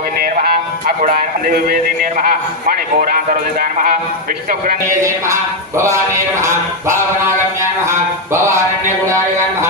యోగినే నమః అకుడాయ నమః వివేదినే నమః మణిపూరాంతరుదితాయ నమః విష్ణుగ్రనే నమః భవానే నమః భావనాగమ్యాయ నమః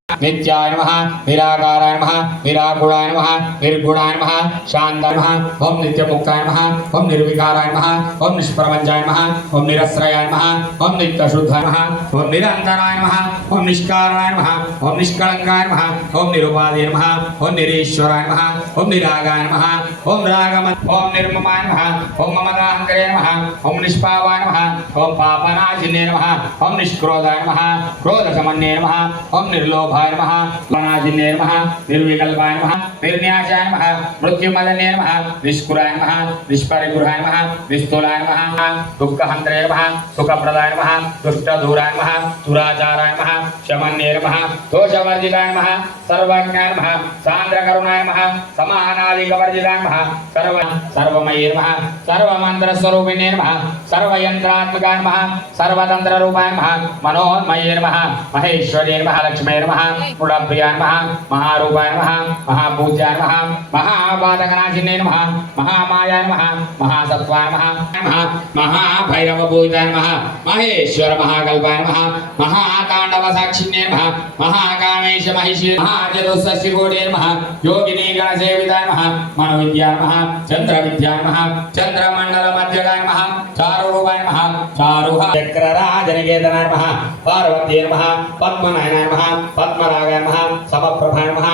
नित्याय नमः निराकाराय नमः निरागुणाय नमः निर्गुणाय नमः शान्ताय नमः ओम नित्यमुक्ताय नमः ओम निर्विकाराय नमः ओम निष्प्रपञ्चाय नमः ओम निरस्रयाय नमः ओम नित्यशुद्धाय नमः ओम निरन्तराय नमः ओम निष्काराय नमः ओम निष्कलङ्काय नमः ओम निरुपाधे नमः ओम निरीश्वराय नमः ओम निरागाय नमः ओम रागम ओम निर्ममाय नमः ओम ममदाहङ्करे नमः ओम निष्पावाय नमः ओम पापनाशिने नमः ओम निष्क्रोधाय नमः क्रोधसमन्ये नमः ओम निर्लोभाय निर्विकल्पाय नमः लनाजिने नमः, निर्विकल्पाय नमः, निर्न्यासाय नमः मृत्युमदने नमः, निष्कुराय नमः निष्परिगृहाय नमः, निष्ठूलाय नमः, दुःखहन्तरे नमः, सुखप्रदाय नमः, दुष्टधूराय नमः, दुराचाराय नमः, शमन्ये नमः, दोषवर्जिताय नमः। సాంద్రకరుణాయ నమ సమానాదికవర్జితాయ నమ సర్వ సర్వమయే నమ సర్వమంత్రస్వరూపిణే నమ సర్వయంత్రాత్మకాయ నమ సర్వతంత్రరూపాయ నమ మనోన్మయే నమ మహేశ్వరే నమ లక్ష్మీ నమ పుడప్రియాయ నమ మహారూపాయ నమ మహాపూజ్యాయ నమ మహాపాదకనాశినే నమ మహామాయాయ నమ మహాసత్వాయ నమ నమ మహాభైరవపూజాయ నమ మహేశ్వర మహాకల్పాయ నమ మహాతాండవ సాక్షిణ్యే నమ మహాకామేశ మహిషి మహాచతుస్సస్యకోటే महाचतुशशिकोटे महा योगिनी गणसेता महा मनोविद्या महा मनोविद्याय नमः चन्द्रविद्याय नमः चन्द्रमण्डलमध्यगाय नमः चारुरूपाय नमः चारुह चक्रराजनिकेतनाय महा पार्वत्यै महा पद्मनायनाय महा पद्मरागाय नमः समप्रभाय महा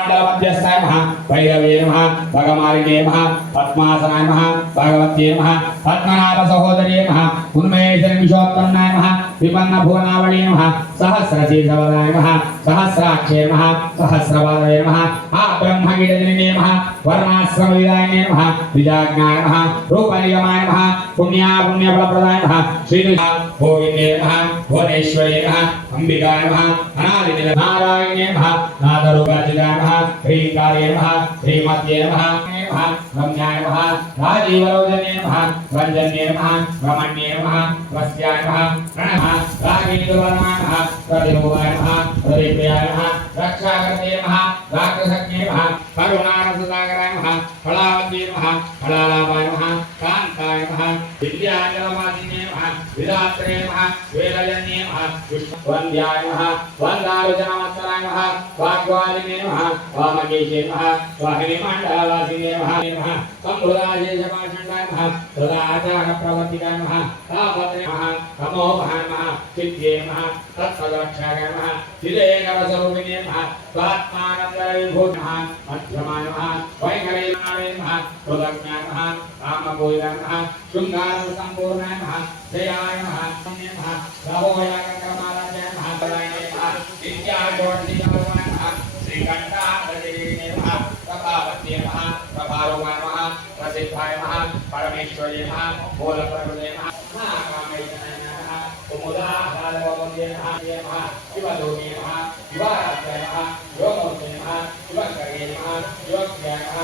భానుమండల నమ భైరవే నమ భగమాలికే నమ పద్మాసనాయ నమ భగవత్యే నమ పద్మనాభ సహోదరే నమ ఉన్మేష విశ్వోత్పన్నాయ నమ विपन्न भुवनावली नमः सहस्रजी सहस्रचीतवदाय नमः सहस्राक्षे नमः सहस्रवादय नमः आ ब्रह्मगिरजनिने नमः वर्णाश्रमविदायिने नमः विजाज्ञाय नमः रूपनिगमाय नमः पुण्या पुण्यफलप्रदाय नमः श्रीनुजा गोविन्दे नमः भुवनेश्वरे नमः अम्बिकाय नमः अनादिनिल नारायणे नमः नादरूपार्जिताय नमः ह्रीङ्कारे नमः श्रीमत्ये नमः रम्याय नमः राजीवरोजने नमः रञ्जन्ये नमः रमण्ये नमः वस्याय नमः प्रणमः रागेन्द्रवाय नमः प्रतिभुवाय नमः प्रतिप्रियाय नमः रक्षाकर्ते नमः राक्षसज्ञे नमः करुणारससागराय नमः विदात्रे नमः वेलयन्ये नमः वन्द्याय नमः वन्दारुजनमत्तराय नमः वाग्वालिने नमः वामकेशे नमः वाहिनीमाण्डवासिने नमः नमः सम्भुराजेशपाषण्डाय नमः सदाचारप्रवर्तिकाय नमः तापत्रे नमः तमोपहाय नमः चित्ये नमः तत्सदरक्षाय नमः तिलेकरस्वरूपिणे नमः स्वात्मानन्दविभो नमः मध्यमाय नमः वैङ्करेणाय नमः कृतज्ञाय नमः कामपूजाय नमः शृङ्गारसम्पूर्णाय नमः जया ายมหาสมิมหาสาวกายกรรมาราชมหาปลายเนมหาอิจาโดนทิยาวนะมหาสิกันตาปฏิเนมหพระบาปเตียมหาพระบาลงมามหาพระสิทธายมหาปรเมศวรีมหาโพลปรเนมหามหากามิชนะมหาสมุดาดาลวงเมหาเยมหาทิวโดเยมหาทิวารัตเยมหโมเยมหาทิวกเยมหาโยกเยมหา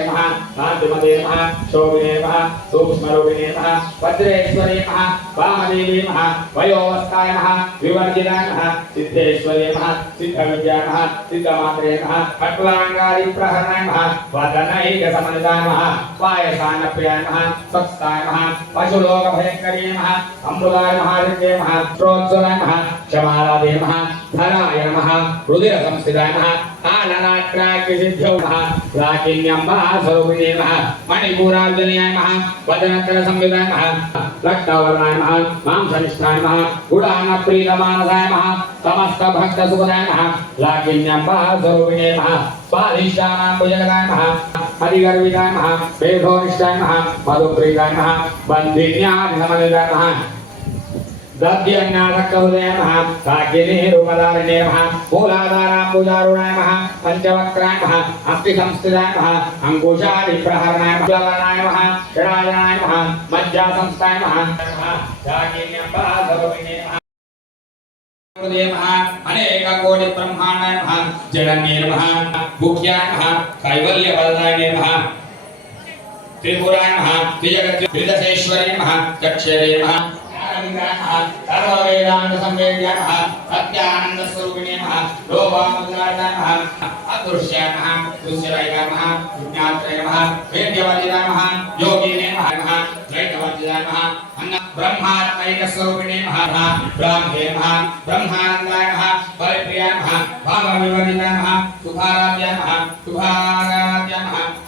ధూమదేవ నాద్యుమదేవ శోభినేవ సూక్ష్మరూపిణేమ వజ్రేశ్వరేమ వామదేవీమ వయోవస్థాయ వివర్జిదాన సిద్ధేశ్వరేమ సిద్ధవిద్యామ సిద్ధమాత్రేమ పట్లాంగాది ప్రహరణమ వదనైక సమనిదామ పాయసాన ప్రియామ స్వస్థాయమ పశులోక అంబులాయ మహాలింగేమ శ్రోత్సరాయ క్షమారాదేమ धनाय नमः रुधिरसंस्थिताय नमः आननाट्राग्यसिद्ध्यौ नमः राकिन्यम्बा स्वरूपिणे नमः मणिपूरार्जनीयाय नमः वदनत्रसंयुताय नमः लक्ष्मवर्णाय नमः, मांसनिष्ठाय नमः, गुडानप्रीतमानसाय नमः, समस्तभक्तसुखदाय नमः लाकिन्यम्बा स्वरूपिणे नमः स्वाधिष्ठानां भुजगदाय नमः, अधिगर्विताय नमः वेदोनिष्ठाय नमः, मधुप्रीताय नमः बन्धिन्यादिसमन्विताय नमः। दध्यन्नाथकौदय नमः काकिनी रूपधारिणे नमः मूलाधाराम्बुजारुणाय नमः पञ्चवक्राय नमः अस्थिसंस्थिताय नमः अङ्कुशादिप्रहरणाय ज्वलनाय नमः षडायनाय नमः मज्जासंस्थाय नमः काकिन्यम्बाधरोहिणे नमः अनेक कोटि ब्रह्मांडाय नमः जगन्ये नमः मुख्याय नमः कैवल्यवरदाय नमः त्रिपुराय नमः त्रिजगत् त्रिदशेश्वरी नमः दक्षिणे नमः सर्ववेदांत संवेद्याय नमः सत्यानंद स्वरूपिणे नमः लोभामुद्राय नमः दृश्यराय नमः विज्ञात्राय नमः वेद्यवजिताय नमः योगिने नमः नमः अन्न ब्रह्मात्मैक स्वरूपिणे नमः ब्राह्मे नमः ब्रह्मानन्दाय नमः परिप्रियाय नमः भावविवर्जिताय नमः शुभाराध्याय नमः शुभाराध्याय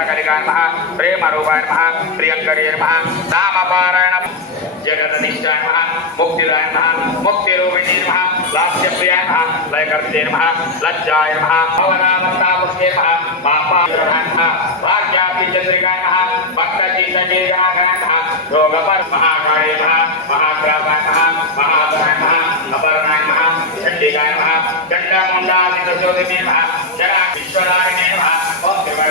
మందకలిగా నమ ప్రేమ రూపాయ నమ ప్రియంకరే నమ నామపారాయణ జగత నిష్ఠాయ నమ ముక్తిదాయ నమ ముక్తి రూపిణి నమ లాస్యప్రియాయ నమ లయకర్తే నమ లజ్జాయ నమ భవనామంతాపుష్టే నమ పాపాయ నమ భాగ్యాపి చంద్రికాయ నమ భక్త జీత జీర్ణాకాయ నమ యోగపర మహాకాళే నమ మహాప్రాపాయ నమ మహాపరాయ నమ అపర్ణాయ నమ చండికాయ నమ చండముండాది ప్రచోదిమే నమ జరా విశ్వరాయణే నమ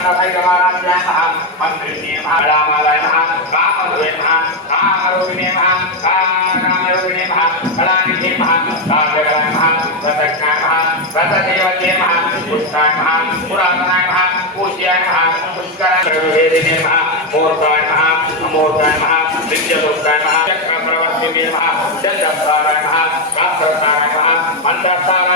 मात्ताण्डभैरवाराध्याय नमः मन्त्रिणे नमः रामालाय नमः कामधुवे नमः कामरूपिणे नमः कामरूपिणे नमः कलानिधे नमः काव्यकराय नमः रतज्ञाय नमः रतदेवते नमः पुष्टाय नमः पुरातनाय नमः पूज्याय नमः पुष्कराय नमः मूर्ताय नमः अमूर्ताय नमः विद्यपुष्टाय नमः चक्रप्रवर्तिने नमः चन्द्रप्राय नमः शास्त्रताय नमः मन्दस्ताय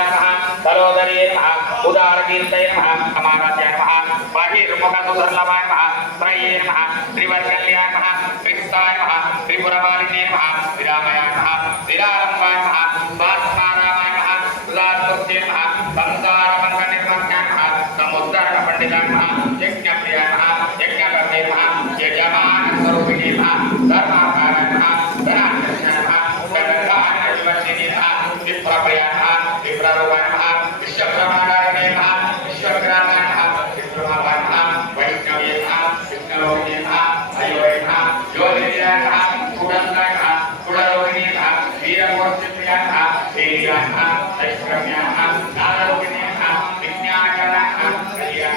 సరోదరే నమ ఉదారకీర్తయ నమ సమారాధ్యాయ నమ బాహ్యముఖసుసల్లమాయ నమ త్రయే నమ త్రివర్కల్యాయ నమ త్రిస్తాయ నమ త్రిపురమాలినే నమ విరామయ నమ విరారంభాయ నమ స్వాత్మారామాయ నమ ఉదారకృత్యే నమ సంసారమంగ నిర్వర్గాయ నమ సముద్రణ పండితాయ నమ యజ్ఞప్రియాయ నమ యజ్ఞకర్తే నమ యజమాన స్వరూపిణి నమ ధర్మాకారాయ నమ ధనాకృష్ణ నమ గంగాయ విప్రప్రియాయ నమ విప్రరూపాయ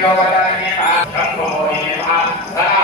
โยดานิพาสังโฆนิพา